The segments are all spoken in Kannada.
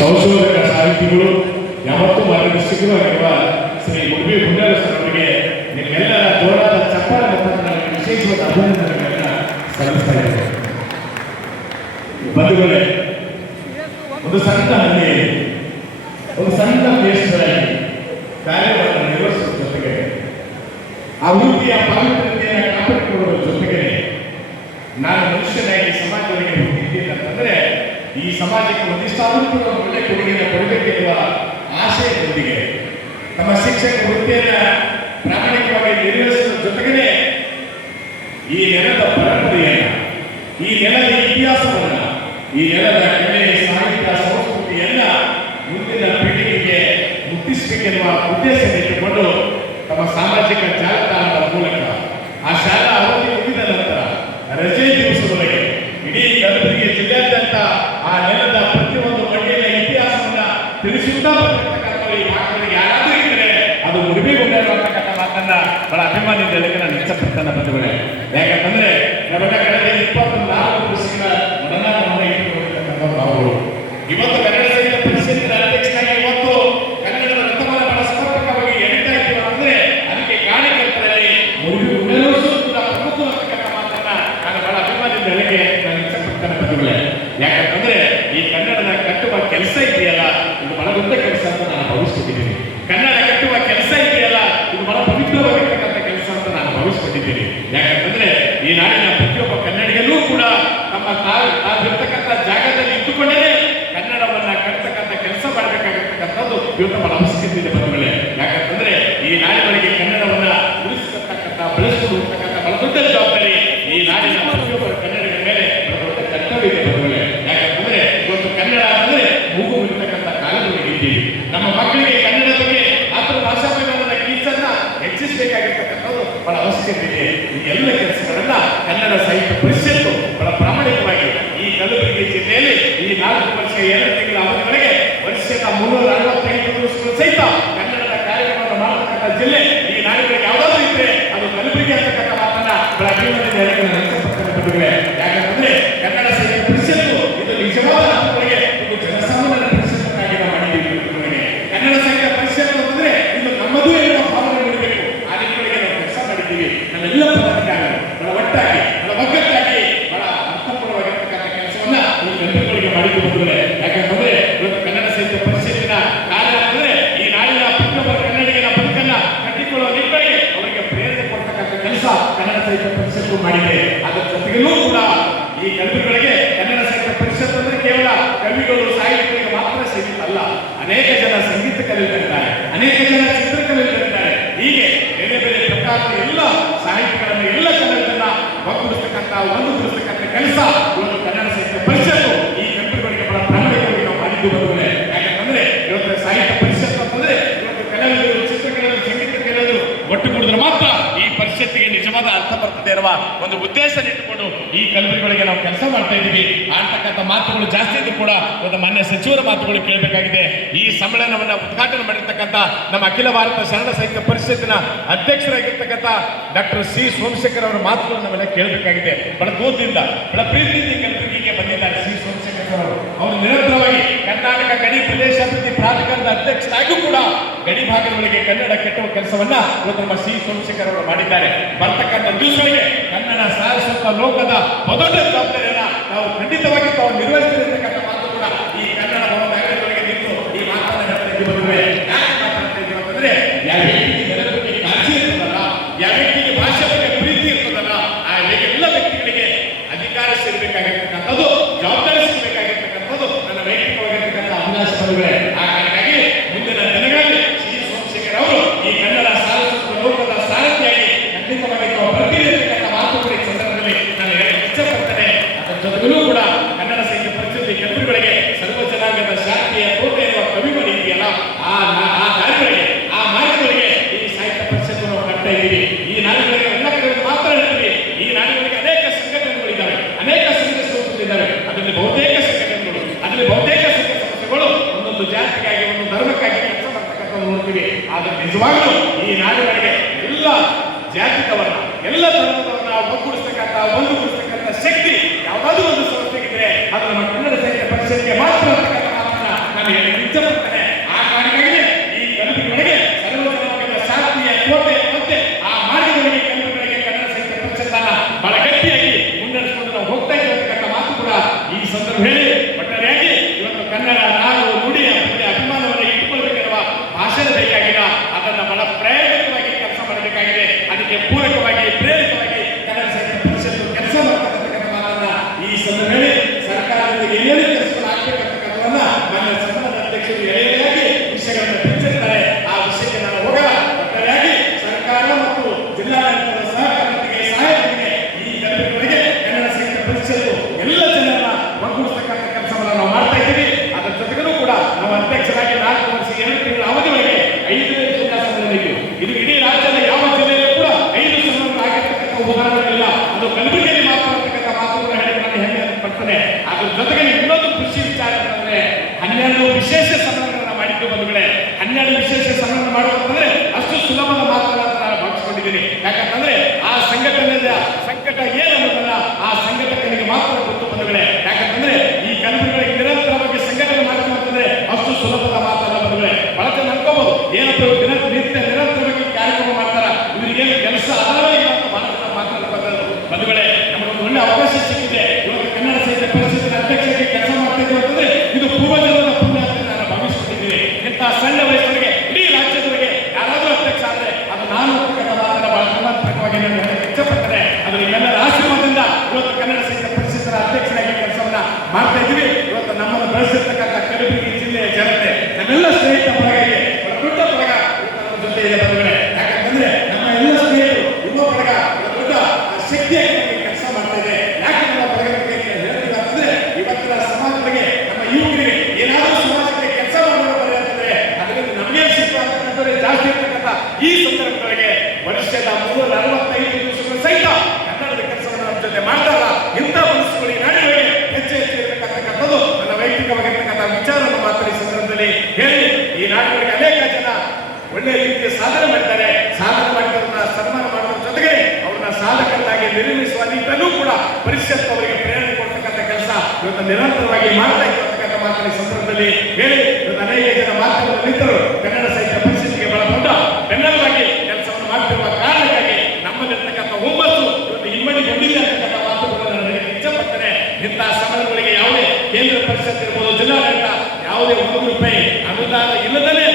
ಸಂಶೋಧಕ ಸಾಹಿತಿಗಳು ಯಾವತ್ತೂ ಮಾರ್ಗದರ್ಶಕರು ಆಗಿರುವ ಶ್ರೀ ಉಡುಪಿ ಗುಂಡಾಲ ಸರ್ ಅವರಿಗೆ ನಿಮ್ಮೆಲ್ಲರ ಜೋರಾದ ಚಪ್ಪಾಳೆ ಮತ್ತು ನನಗೆ ವಿಶೇಷವಾದ ಅಭಿನಂದನೆಗಳನ್ನು ಸಲ್ಲಿಸ್ತಾ ಇದ್ದೇನೆ. ಬಂಧುಗಳೇ, ಒಂದು ಸಣ್ಣ ಹಳ್ಳಿ, ಒಂದು ಸಣ್ಣ ದೇಶದಲ್ಲಿ ಕಾರ್ಯವನ್ನು ನಿರ್ವಹಿಸುವ ಜೊತೆಗೆ ಆ ವೃತ್ತಿಯ ಪಾವಿತ್ರ್ಯತೆಯನ್ನು ಕಾಪಾಡಿಕೊಳ್ಳುವ ಜೊತೆಗೆ ನಾನು ಮನುಷ್ಯನಾಗಿ ಸಮಾಜದೊಳಗೆ ಹುಟ್ಟಿದ್ದೇನೆ ಅಂತಂದ್ರೆ ಈ ಸಮಾಜಕ್ಕೆ ಒಂದಿಷ್ಟಾದರೂ ಒಳ್ಳೆ ಕೊಡುಗೆಯನ್ನು ಕೊಡಬೇಕೆನ್ನುವ ಆಶಯದೊಂದಿಗೆ ನಮ್ಮ ಶಿಕ್ಷಕ ವೃತ್ತಿಯನ್ನು ಪ್ರಾಮಾಣಿಕವಾಗಿ ನಿರ್ವಹಿಸುವ ಜೊತೆಗೆ ಈ ನೆಲದ ಪರಂಪರೆಯನ್ನ, ಈ ನೆಲದ ಇತಿಹಾಸವನ್ನ, ಈ ನೆಲದ ಕಲೆ, ಸಾಹಿತ್ಯ, ಸಂಸ್ಕೃತಿಯನ್ನ ಮುಂದಿನ ಪೀಳಿಗೆಗೆ ಮುಟ್ಟಿಸಬೇಕೆನ್ನುವ ಉದ್ದೇಶವನ್ನು ಇಟ್ಟುಕೊಂಡು ತಮ್ಮ ಸಾಮಾಜಿಕ ಜಾಲತಾಣದ ಮೂಲಕ ಆ ಶಾಲಾ ಅವಧಿ ಮುಗಿದ ನಂತರ ರಜೆ ದಿವಸದೊಳಗೆ ಇಡೀ ಕಲಬುರಗಿ ಜಿಲ್ಲೆಯಾದ್ಯಂತ ಆ ನೆಲದ ಪ್ರತಿಯೊಂದು ಮಣ್ಣಿನ ಇತಿಹಾಸವನ್ನ ತಿಳಿಸುತ್ತಾ ಬರ್ತಕ್ಕಂಥ ಈ ಮಾತುಗಳಿಗೆ ಯಾರಾದರೂ ಇದ್ದರೆ ಅದು ಮುಡಿಬಿಗೊಂಡರು ಅಂತಕ್ಕಂಥ ಮಾತನ್ನ ಬಹಳ ಅಭಿಮಾನಿಯಿಂದ ಹೇಳಕ್ಕೆ ನಾನು ಇಷ್ಟಪಡ್ತೇನೆ ಬಂಧುಗಳೇ. ಯಾಕಂತಂದ್ರೆ ನಾವೆಲ್ಲ ಕಳೆದ 24 ವರ್ಷಗಳ ಮನನಾಮವನ್ನು ಇಟ್ಟುಕೊಂಡಿರ್ತಕ್ಕಂಥವ್ರು ನಾವು. ಇವತ್ತು ಕನ್ನಡ ಸಾಹಿತ್ಯ ಪರಿಷತ್ತಿನ ಅಧ್ಯಕ್ಷನಾಗಿ ಇವತ್ತು ಕನ್ನಡದ ರಥವನ್ನು ಬಹಳ ಸಮರ್ಪಕವಾಗಿ ಎಣಿತಾ ಇದ್ದೀವಿ ಅಂದ್ರೆ ಅದಕ್ಕೆ ಕಾರಣಕರ್ತರಲ್ಲಿ ಮುಡಿಬಿಗೊಂಡರು ಕೂಡ ಪ್ರಮುಖವಾದಂತಹ ಮಾತನ್ನ ನಾನು ಬಹಳ ಅಭಿಮಾನಿಯಿಂದ ಹೇಳಕ್ಕೆ ನಾನು ಇಷ್ಟಪಡ್ತೇನೆ ಬಂಧುಗಳೇ. ಯಾಕಂತಂದ್ರೆ ಈ ಕನ್ನಡದ ಕಟ್ಟುವ ಕೆಲಸ ಇದೆಯಲ್ಲ, ಇದು ಬಹಳ ದೊಡ್ಡ ಕೆಲಸ ಅಂತ ನಾನು ಭಾವಿಸ್ಕೊಂಡಿದ್ದೀನಿ. ಕನ್ನಡ ಕಟ್ಟುವ ಕೆಲಸ ಇದೆಯಲ್ಲ, ಇದು ಬಹಳ ಪವಿತ್ರವಾಗಿರ್ತಕ್ಕಂಥ ಕೆಲಸ ಅಂತ ನಾನು ಭಾವಿಸ್ಕೊಂಡಿದ್ದೀನಿ. ಯಾಕಂತಂದ್ರೆ ಈ ನಾಡಿನ ಪ್ರತಿಯೊಬ್ಬ ಕನ್ನಡಿಗನೂ ಕೂಡ ತಮ್ಮ ತಾವಿರ್ತಕ್ಕಂಥ ಜಾಗದಲ್ಲಿ ಇಟ್ಟುಕೊಂಡೇ ಕನ್ನಡವನ್ನ ಕಟ್ಟತಕ್ಕಂಥ ಕೆಲಸ ಮಾಡಬೇಕಾಗಿರ್ತಕ್ಕಂಥದ್ದು ಇವತ್ತು ಬಹಳ ಅವಶ್ಯಕತೆ ಇದೆ ಬಂಧುಗಳೇ. ಯಾಕಂತಂದ್ರೆ ಈ ನಾಡಿನೊಳಗೆ ಕನ್ನಡವನ್ನ ಉಳಿಸತಕ್ಕಂಥ ಬೆಳೆಸಿಕೊಂಡು ಹೋಗ್ತಕ್ಕಂಥ ಬಹಳ ದೊಡ್ಡ ಜವಾಬ್ದಾರಿ ಈ ನಾಡಿನ ಪ್ರತಿಯೊಬ್ಬರ ಕನ್ನಡಿಗರ ಮೇಲೆ ಬಹಳ ದೊಡ್ಡ ಕರ್ತವ್ಯ ಇದೆ ಬಂಧುಗಳೇ. ಯಾಕಂತಂದ್ರೆ ಇವತ್ತು ಕನ್ನಡ ಅಂದ್ರೆ ಮೂಗು ಇರ್ತಕ್ಕಂಥ ಕಾಲದಲ್ಲಿ ಇದ್ದೀವಿ. ನಮ್ಮ ಮಕ್ಕಳಿಗೆ ಕನ್ನಡ ಬಗ್ಗೆ ಮಾತೃಭಾಷಾಭಿಮಾನದ ಕೀಚನ್ನ ಹೆಚ್ಚಿಸಬೇಕಾಗಿರ್ತಕ್ಕಂಥದ್ದು ಬಹಳ ಅವಶ್ಯಕತೆ ಇದೆ. ಈ ಎಲ್ಲ ಕೆಲಸಗಳನ್ನ ಕನ್ನಡ ಸಾಹಿತ್ಯ ಪರಿಷತ್ತು ಬಹಳ ಪ್ರಾಮಾಣಿಕವಾಗಿ ಈ ಕಲಬುರಗಿ ಜಿಲ್ಲೆಯಲ್ಲಿ ಈ 4 ವರ್ಷ 2 ತಿಂಗಳ ಅವಧಿಗಳಿಗೆ ವರ್ಷದ 365 ದಿವಸಗಳು ಸಹಿತ ಕನ್ನಡದ ಕಾರ್ಯಕ್ರಮವನ್ನು ಮಾಡತಕ್ಕಂಥ ಜಿಲ್ಲೆ ಈ ನಾಡಿಗಳಿಗೆ ಯಾವುದಾದ್ರೂ ಇದ್ರೆ ಅದು ಕಲಬುರಗಿ ಅಂತಕ್ಕಂಥ ಮಾತನ್ನ ಬಹಳ ಅಭಿಮಾನದಿಂದ ಹೇಳಕ್ಕೆ ನಾನು ಇಷ್ಟಪಡ್ತೇನೆ ಬಂಧುಗಳೇ. ಯಾಕಂತಂದ್ರೆ ಕನ್ನಡ ಸಾಹಿತ್ಯ ಪರಿಷತ್ತು ಇದು ನಿಜವಾದ ಅರ್ಥಗಳಿಗೆ ಇದು ಜನಸಾಮಾನ್ಯರ ಪರಿಷತ್ತನ್ನಾಗಿ ನಾವು ಮಾಡಿದ್ದೀವಿ ಬಂಧುಗಳಿಗೆ. ಕನ್ನಡ ಸಾಹಿತ್ಯ ಪರಿಷತ್ತು ಅಂತಂದ್ರೆ ಇದು ನಮ್ಮದು ಎನ್ನುವ ಭಾವನೆ ನೀಡಬೇಕು. ಆ ನಿಟ್ಟಿನಲ್ಲಿ ನಾವು ಕೆಲಸ ಮಾಡಿದ್ದೀವಿ. ನಮ್ಮೆಲ್ಲ ಪದಾಧಿಕಾರಿಗಳು ಬಹಳ ಒಟ್ಟಾಗಿ, ಬಹಳ ಒಗ್ಗಟ್ಟಾಗಿ, ಬಹಳ ಅರ್ಥಪೂರ್ಣವಾಗಿರ್ತಕ್ಕಂಥ ಕೆಲಸವನ್ನ ಈ ಕನ್ನಡಿಗರಿಗೆ ಮಾಡಿದ್ದು ಬಂಧುಗಳೇ. ಯಾಕಂತಂದ್ರೆ ಇವತ್ತು ಕನ್ನಡ ಸಾಹಿತ್ಯ ಪರಿಷತ್ತಿನ ಕಾರ್ಯ ಅಂದ್ರೆ ಈ ನಾಡಿನ ಪ್ರತಿಯೊಬ್ಬರ ಕನ್ನಡಿಗರ ಬದುಕನ್ನ ಕಟ್ಟಿಕೊಳ್ಳುವ ನಿಟ್ಟಿನಲ್ಲಿ ಅವರಿಗೆ ಪ್ರೇರಣೆ ಕೊಡ್ತಕ್ಕಂಥ ಕೆಲಸ ಕನ್ನಡ ಸಾಹಿತ್ಯ ಪರಿಷತ್ತು ಮಾಡಿದೆ. ಅದರ ಜೊತೆಗೂ ಕೂಡ ಈ ಕವಿಗಳಿಗೆ ಕನ್ನಡ ಸಾಹಿತ್ಯ ಪರಿಷತ್ ಅಂದ್ರೆ ಕೇವಲ ಕವಿಗಳು ಸಾಹಿತ್ಯಗಳಿಗೆ ಮಾತ್ರ ಸೀಮಿತ ಅಲ್ಲ. ಅನೇಕ ಜನ ಸಂಗೀತ ಕಲಿತರಿದ್ದಾರೆ, ಅನೇಕ ಜನ ಚಿತ್ರಕಲಿತರಿದ್ದಾರೆ. ಹೀಗೆ ಬೇರೆ ಬೇರೆ ಪ್ರಕಾರದ ಎಲ್ಲ ಸಾಹಿತ್ಯಗಳನ್ನು, ಎಲ್ಲ ಕನ್ನಡದನ್ನ ಒಗ್ಗೂಡಿಸ್ತಕ್ಕಂಥ, ಒಂದುಗೂಡಿಸ್ತಕ್ಕಂಥ ಕೆಲಸ ಇವತ್ತು ಕನ್ನಡ ಸಾಹಿತ್ಯ ಪರಿಷತ್ತು ಈ ಕವಿಗಳಿಗೆ ಬಹಳ ಪ್ರಾಮಾಣಿಕವಾಗಿ ನಾವು ಮಾಡಿದ್ದು ಬಂಧುಗಳೇ. ಯಾಕಂತಂದ್ರೆ ಇವತ್ತು ಸಾಹಿತ್ಯ ಪರಿಷತ್ ಅಂತಂದ್ರೆ ಇವತ್ತು ಕಲಾವಿದರು, ಚಿತ್ರಕಲೆಗಳು, ಸಂಗೀತ ಕಲೆಗಳು ಒಟ್ಟುಗೂಡಿದ್ರೆ ಮಾತ್ರ ಈ ಪರಿಷತ್ತಿಗೆ ನಿಜವಾದ ಅರ್ಥ ಬರ್ತದೆ ಇರುವ ಒಂದು ಉದ್ದೇಶ ಇಟ್ಟುಕೊಂಡು ಈ ಕಲಬುರಗಿಗಳಿಗೆ ನಾವು ಕೆಲಸ ಮಾಡ್ತಾ ಇದ್ದೀವಿ. ಅಂತಕ್ಕಂಥ ಮಾತುಗಳು ಜಾಸ್ತಿ ಇದ್ದು ಕೂಡ ಒಂದು ಮಾನ್ಯ ಸಚಿವರ ಮಾತುಗಳು ಕೇಳಬೇಕಾಗಿದೆ. ಈ ಸಮ್ಮೇಳನವನ್ನು ಉದ್ಘಾಟನೆ ಮಾಡಿರ್ತಕ್ಕಂಥ ನಮ್ಮ ಅಖಿಲ ಭಾರತ ಕನ್ನಡ ಸಾಹಿತ್ಯ ಪರಿಷತ್ತಿನ ಅಧ್ಯಕ್ಷರಾಗಿರ್ತಕ್ಕಂಥ ಡಾಕ್ಟರ್ ಸಿ ಸೋಮಶೇಖರ್ ಅವರ ಮಾತುಗಳನ್ನು ನಾವೆಲ್ಲ ಕೇಳಬೇಕಾಗಿದೆ. ಬಹಳ ದೂರದಿಂದ, ಬಹಳ ಪ್ರೀತಿಯಿಂದ ಕಲಬುರಗಿಗೆ ಬಂದಿದ್ದಾರೆ ಸಿ ಸೋಮಶೇಖರ್ ಅವರು. ಅವರು ನಿರಂತರವಾಗಿ ಕರ್ನಾಟಕ ಗಡಿ ಪ್ರದೇಶಾಭಿವೃದ್ಧಿ ಪ್ರಾಧಿಕಾರದ ಅಧ್ಯಕ್ಷರಾಗಿಯೂ ಕೂಡ ಗಡಿ ಭಾಗದೊಳಗೆ ಕನ್ನಡ ಕೆಟ್ಟುವ ಕೆಲಸವನ್ನ ಇವತ್ತು ನಮ್ಮ ಸಿ ಸೋಮಶೇಖರ್ ಅವರು ಮಾಡಿದ್ದಾರೆ. ಬರ್ತಕ್ಕಂಥ ದಿವಸಗಳಿಗೆ ಕನ್ನಡ ಸಾರಸ್ವತ ಲೋಕದ ಮೊದಲ ಜವಾಬ್ದಾರಿಯನ್ನ ನಾವು ಖಂಡಿತವಾಗಿ ತಾವು ನಿರ್ವಹಿಸಲಿರ್ತಕ್ಕಂಥ ಮಾತು ಕೂಡ ಈ ಕನ್ನಡ ಭವನದ ಅಂಗಡಿಗಳಿಗೆ ನಿಂತು ಈ ಮಾತನ್ನು ಹೇಳ್ತಾ ಇದ್ದೀವಿ. ಯಾಕೆ ಮಾತಾಡ್ತಾ ಇದ್ದೀವಿ ಅಂತಂದ್ರೆ ಯಾವ ವ್ಯಕ್ತಿಗೆ ಜನರ ಬಗ್ಗೆ ಕಾಳಜಿ ಇರ್ತದಲ್ಲ, ಯಾವ ವ್ಯಕ್ತಿಗೆ ಭಾಷೆ ಬಗ್ಗೆ ಪ್ರೀತಿ ಇರ್ತದಲ್ಲ, ಆ ಎಲ್ಲ ವ್ಯಕ್ತಿಗಳಿಗೆ ಅಧಿಕಾರ ಸಿಗಬೇಕಾಗಿರ್ತಕ್ಕಂಥದ್ದು, ಜವಾಬ್ದಾರಿ ಸಿಗಬೇಕಾಗಿರ್ತಕ್ಕಂಥದ್ದು ನನ್ನ ವೈಯಕ್ತಿಕವಾಗಿರ್ತಕ್ಕಂಥ ಅಭಿಲಾಷ ಬಂಧುಗಳೇ. ಹಾಗಾಗಿ ಮುಂದಿನ ದಿನಗಳಲ್ಲಿ ಸಿ ಸೋಮಶೇಖರ್ ಅವರು ಈ ಕನ್ನಡ ಸಾರಸ್ವತ ಲೋಕದ ಸಾರಥಿಯಾಗಿ ಖಂಡಿತವಾಗಿ ತಾವು ಬರ್ತಿರ್ತಕ್ಕಂಥ ಮಾತುಗಳ ಸಂದರ್ಭದಲ್ಲಿ ನಾನು ಹೇಳಕ್ಕೆ ಇಷ್ಟಪಡ್ತೇನೆ. ಅದರ ಜೊತೆಗೂ ಕೂಡ ಕನ್ನಡ ಸಾಹಿತ್ಯ ಪರಿಷತ್ತು ಕವಿಗಳಿಗೆ ಸರ್ವ ಜನಾಂಗದ ಶಾಂತಿಯ ಕೋಟೆ ಎನ್ನುವ ಕವಿಗಳು ಇದೆಯಲ್ಲ, ಆ ದಾರಿಗಳಿಗೆ, ಆ ಮಾರ್ಗಗಳಿಗೆ ಈ ಸಾಹಿತ್ಯ ಪರಿಷತ್ತು ನಾವು ಕಟ್ತಾ ಇದ್ದೀವಿ. ಈ ನಾಡಿಗಳಿಗೆ ಎಲ್ಲ ಕಡೆ ಮಾತ್ರ ಹೇಳ್ತೀವಿ. ಈ ನಾಡಿಗಳಿಗೆ ಅನೇಕ ಸಂಘಟನೆಗಳಿದ್ದಾವೆ, ಅನೇಕ ಸಂಘ ಸಂಸ್ಥೆಗಳಿದ್ದಾವೆ. ಅದರಲ್ಲಿ ಬಹುತೇಕ ಸಂಘಟನೆಗಳು, ಅದರಲ್ಲಿ ಬಹುತೇಕ ಸಂಘ ಸಂಸ್ಥೆಗಳು ಒಂದೊಂದು ಜಾತಿಗಾಗಿ, ಒಂದು ಧರ್ಮಕ್ಕಾಗಿ ಕೆಲಸ ಮಾಡ್ತಕ್ಕಂಥ ನೋಡ್ತೀವಿ. ಆದ್ರೆ ನಿಜವಾಗ್ಲೂ ಈ ನಾಡಿಗಳಿಗೆ ಎಲ್ಲ ಜಾತಿದವರನ್ನ, ಎಲ್ಲ ಧರ್ಮದವರನ್ನ ಒಗ್ಗೂಡಿಸ್ತಕ್ಕಂಥ, ಒಂದುಗೂಡಿಸ್ತಕ್ಕಂಥ ಶಕ್ತಿ ಯಾವುದಾದ್ರೂ ಒಂದು ಸಂಸ್ಥೆಗಿದ್ರೆ ಅದು ನಮ್ಮ ಕನ್ನಡ ಸಾಹಿತ್ಯ ಪರಿಷತ್ತಿಗೆ ಮಾತ್ರ ಅಂತಕ್ಕಂಥ ಮಾತನ್ನ ನಾನು 12 ವಿಶೇಷ ಸನ್ಮಾನ ಮಾಡುವಂತಂದ್ರೆ ಅಷ್ಟು ಸುಲಭದ ಮಾತಲ್ಲ ಅಂತ ನಾನು ಭಾವಿಸ್ಕೊಂಡಿದ್ದೀನಿ. ಯಾಕಂತಂದ್ರೆ ಆ ಸಂಘಟನೆಯ ಸಂಕಟ ಏನನ್ನೋದನ್ನ ಆ ಸಂಘಟಕನಿಗೆ ಮಾತ್ರ ಗೊತ್ತು ಬಂಧುಗಳೇ. ಯಾಕಂತಂದ್ರೆ ಈ ಕಲಬುರಗಿಗಳಿಗೆ ನಿರಂತರವಾಗಿ ಸಂಘಟನೆ ಮಾಡ್ತೀವಿ ಅಂತಂದ್ರೆ ಅಷ್ಟು ಸುಲಭದ ಮಾತಲ್ಲ ಬಂಧುಗಳೇ. ಬಹಳ ಜನ ಅನ್ಕೋಬಹುದು ಏನಪ್ಪ ನಿತ್ಯ ನಿರಂತರವಾಗಿ ಕಾರ್ಯಕ್ರಮ ಮಾಡ್ತಾರ, ಇವರಿಗೇನು ಕೆಲಸ ಅದರವೇ ಅಂತ ಬಹಳ ಜನ ಮಾತಾಡ್ತಾರೆ ಬಂಧುಗಳೇ. ನಮಗೊಂದು ಒಳ್ಳೆ ಅವಕಾಶ ಸಿಕ್ಕಿದೆ. ಇವತ್ತು ಕನ್ನಡ ಸಾಹಿತ್ಯ ಪರಿಷತ್ತಿನ ಅಧ್ಯಕ್ಷರಿಗೆ ಕೆಲಸ ಮಾಡ್ತಿದ್ದೀವಿ ಅಂತಂದ್ರೆ ಇದು ಪೂರ್ವಜನರ ಪುಣ್ಯ ಅಂತ ನಾನು ಭಾವಿಸ್ಕೊಂಡಿದ್ದೀನಿ. ಇಂತಹ ಸಣ್ಣ ವಯಸ್ಸರಿಗೆ ಇಡೀ ರಾಜ್ಯದವರಿಗೆ ಯಾರಾದ್ರೂ ಅಧ್ಯಕ್ಷ ಆದ್ರೆ ಅದು ನಾನು ಬಹಳ ಗಮನಾತ್ಮಕವಾಗಿ ನಾನು ಇಷ್ಟಪಡ್ತೇನೆ. ಅದು ನಿಮ್ಮೆಲ್ಲರ ಆಶೀರ್ವಾದದಿಂದ ಇವತ್ತು ಕನ್ನಡ ಸಾಹಿತ್ಯ ಪರಿಷತ್ತಿನ ಅಧ್ಯಕ್ಷರಾಗಿ ಕೆಲಸವನ್ನ ಮಾಡ್ತಾ ಇದ್ದೀವಿ. ಇವತ್ತು ನಮ್ಮನ್ನು ಬೆಳೆಸಿರ್ತಕ್ಕಂಥ ಕಲಬುರಗಿ ಜಿಲ್ಲೆಯ ಜನತೆ ನಮ್ಮೆಲ್ಲ ಸ್ನೇಹಿತ ಬಳಗಕ್ಕೆ ದೊಡ್ಡ ಬಳಗ ನಮ್ಮ ಜೊತೆ ಇದೆ ಬಂಧುಗಳೇ. ಯಾಕಂತಂದ್ರೆ ನಮ್ಮ ಎಲ್ಲ ಸ್ನೇಹಿತರು ಯುವ ಬಳಗ ದೊಡ್ಡ ಶಕ್ತಿಯಾಗಿ ಕೆಲಸ ಮಾಡ್ತಾ ಇದೆ. ಯಾಕೆ ನಮ್ಮ ಬಳಗದ ಬಗ್ಗೆ ಹೇಳ್ತೀವಿ ಅಂತಂದ್ರೆ ಇವತ್ತಿನ ಸಮಾಜಗಳಿಗೆ ನಮ್ಮ ಯುವಕರಿಗೆ ಏನಾದರೂ ಸಮಾಜಕ್ಕೆ ಕೆಲಸ ಮಾಡೋದು ಅಂತಂದ್ರೆ ಅದರಿಂದ ನಮಗೆ ಸಿಕ್ಕಂತಂದ್ರೆ ಜಾಸ್ತಿ ಇರ್ತಕ್ಕಂಥ ಈ ಸಂದರ್ಭದೊಳಗೆ ವರ್ಷದ 365 ದಿವಸಗಳು ಸಹಿತ ಕನ್ನಡದ ಕೆಲಸವನ್ನು ನಮ್ಮ ಜೊತೆ ಮಾಡ್ತಾರ. ಇಂಥ ಮನಸ್ಸುಗಳಿಗೆ ನಾಡಿಗಳಿಗೆ ಹೆಚ್ಚು ಹೆಚ್ಚು ಇರತಕ್ಕಂಥದ್ದು ನನ್ನ ವೈಯಕ್ತಿಕವಾಗಿರ್ತಕ್ಕಂಥ ವಿಚಾರವನ್ನು ಮಾತ್ರ ಈ ಸಂದರ್ಭದಲ್ಲಿ ಹೇಳಿ, ಈ ನಾಡಿಗಳಿಗೆ ಅನೇಕ ಜನ ಒಳ್ಳೆಯ ರೀತಿಯ ಸಾಧನೆ ಮಾಡಿದ್ದಾರೆ. ಸಾಧನೆ ಮಾಡಿದವರನ್ನ ಸನ್ಮಾನ ಮಾಡುವ ಜೊತೆಗೆ ಅವ್ರನ್ನ ಸಾಧಕರನ್ನಾಗಿ ನಿರ್ಮಿಸುವ ನಿಟ್ಟಲ್ಲೂ ಕೂಡ ಪರಿಷತ್ ಅವರಿಗೆ ಪ್ರೇರಣೆ ಕೊಡ್ತಕ್ಕಂಥ ಕೆಲಸ ಇವತ್ತು ನಿರಂತರವಾಗಿ ಮಾಡ್ತಾ ಇರ್ತಕ್ಕಂಥ ಮಾತ್ರ ಈ ಸಂದರ್ಭದಲ್ಲಿ ಹೇಳಿ, ಇವತ್ತು ಅನೇಕ ಜನ ಮಾಧ್ಯಮದ ಮಿತ್ರರು ಕನ್ನಡ ಸಾಹಿತ್ಯ ಪರಿಷತ್ತಿಗೆ ಬಹಳ ದೊಡ್ಡ ಬೆನ್ನೆಲುಬಾಗಿ ಕೆಲಸವನ್ನು ಮಾಡ್ತಿರುವ ಕಾರಣಕ್ಕಾಗಿ ನಮ್ಮಲ್ಲಿರ್ತಕ್ಕಂಥ ಹುಮ್ಮಸ್ಸು ಇವತ್ತು ಹಿಮ್ಮಡಿಗೊಂಡಿದೆ ಅಂತಕ್ಕಂಥ ಮಾತುಗಳನ್ನು ನಾನು ಇಷ್ಟಪಡ್ತೇನೆ. ಇಂತಹ ಸಮರಗಳಿಗೆ ಯಾವುದೇ ಕೇಂದ್ರ ಪರಿಷತ್ ಇರ್ಬೋದು, ಜಿಲ್ಲಾಡಳಿತ ಯಾವುದೇ 1 ರೂಪಾಯಿ ಅನುದಾನ ಇಲ್ಲದೇ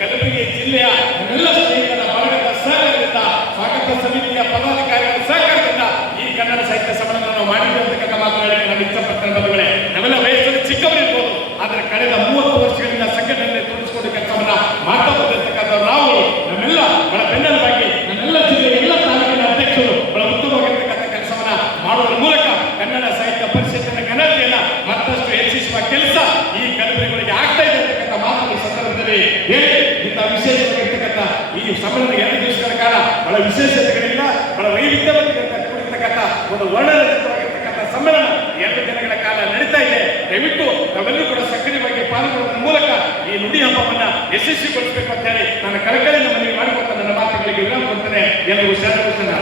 ಕಲಬುರಗಿ ಜಿಲ್ಲೆಯ ಎಲ್ಲ ಸ್ನೇಹಿತರ ಬಳಗದ ಸಹಕಾರದಿಂದ, ಸ್ವಾಗತ ಸಮಿತಿಯ ಪದಾಧಿಕಾರಿಗಳ ಸಹಕಾರದಿಂದ ಈ ಕನ್ನಡ ಸಾಹಿತ್ಯ ಸಮ್ಮೇಳನ ನಾವು ಮಾಡಿದ್ವಿ ಅಂತಕ್ಕಂಥ ಮಾತುಗಳಿಗೆ ನಾನು ಇಷ್ಟಪಡ್ತೇನೆ ಬಂಧುಗಳೇ. ನಾವೆಲ್ಲ ವಯಸ್ಸಲ್ಲಿ ಚಿಕ್ಕವರಿರ್ಬೋದು, ಆದರೆ ಕಳೆದ 30 ವರ್ಷಗಳಿಂದ ಸಂಘಟನೆ ತೋರಿಸಿಕೊಂಡು ಕೆಲಸವನ್ನ ಮಾಡ್ತಾ ಬಂದಿರ್ತಕ್ಕಂಥವ್ರು ನಾವು. ನಮ್ಮೆಲ್ಲ ಬಹಳ ಬೆನ್ನೆಲುಬಾಗಿ ನಮ್ಮೆಲ್ಲ ಜಿಲ್ಲೆಯ ಎಲ್ಲ ತಾಲೂಕಿನ ಅಧ್ಯಕ್ಷರು ಬಹಳ ಉತ್ತಮವಾಗಿರ್ತಕ್ಕಂಥ ಕೆಲಸವನ್ನ ಮಾಡುವುದರ ಮೂಲಕ ಕನ್ನಡ ಸಾಹಿತ್ಯ ಪರಿಷತ್ತಿನ ಘನತೆಯನ್ನ ಮತ್ತಷ್ಟು ಹೆಚ್ಚಿಸುವ ಕೆಲಸ ಈ ಕಲಬುರಗಿಗಳಿಗೆ ಆಗ್ತಾ ಇದೆ ಅಂತಕ್ಕಂಥ ಮಾತು ಈ ಸಂದರ್ಭದಲ್ಲಿ ಹೇಳಿ, ಇಂಥ ವಿಶೇಷವಾಗಿರ್ತಕ್ಕಂಥ ಈ ಸಮ್ಮೇಳನ 2 ದಿವಸಗಳ ಕಾಲ ಬಹಳ ವಿಶೇಷತೆಗಳಿಂದ ಬಹಳ ವೈವಿಧ್ಯವಾಗಿರ್ತಕ್ಕಂಥ ಒಂದು ವರ್ಣರಂಜಿತವಾಗಿರ್ತಕ್ಕಂಥ ಸಮ್ಮೇಳನ 2 ದಿನಗಳ ಕಾಲ ನಡೀತಾ ಇದೆ. ದಯವಿಟ್ಟು ನಾವೆಲ್ಲರೂ ಕೂಡ ಸಕ್ರಿಯವಾಗಿ ಪಾಲ್ಗೊಳ್ಳುವುದರ ಮೂಲಕ ಈ ನುಡಿ ಹಬ್ಬವನ್ನ ಯಶಸ್ವಿಗೊಳಿಸಬೇಕು ಅಂತ ಹೇಳಿ ನಾನು ಕಳಕಳಿಯಿಂದ ಮನವಿ ಮಾಡಿಕೊಟ್ಟು ನನ್ನ ಮಾತುಗಳಿಗೆ ವಿರಾಮ ಕೊಡ್ತೇನೆ. ಎಲ್ಲರಿಗೂ ಶರಣ.